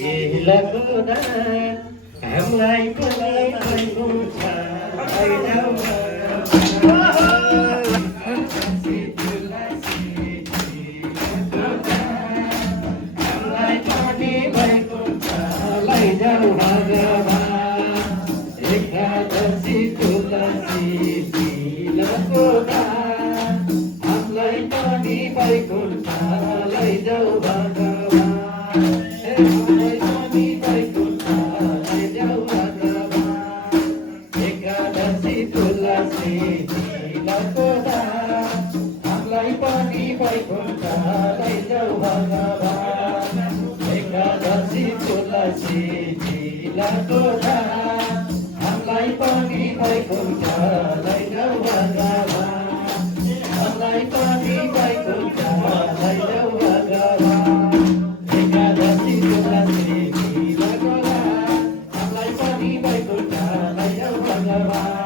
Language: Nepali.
बेलाको दान हामीलाई पनि भएको छ लैजाऊ हामीलाई पनि भएको छ लैजाऊ भगवान एकादशी तुलसी बेलाको दान हामीलाई पनि भएको छ लैजाऊ भगवान हामीलाई पनि भएको छ लैजाऊ भगवान एकादशी तुलसी बेलाको दान हामीलाई पनि भएको छ लैजाऊ भगवान हामीलाई पनि भएको छ लैजाऊ भगवान एकादशी तुलसी बेलाको दान हामीलाई पनि भएको छ लैजाऊ भगवान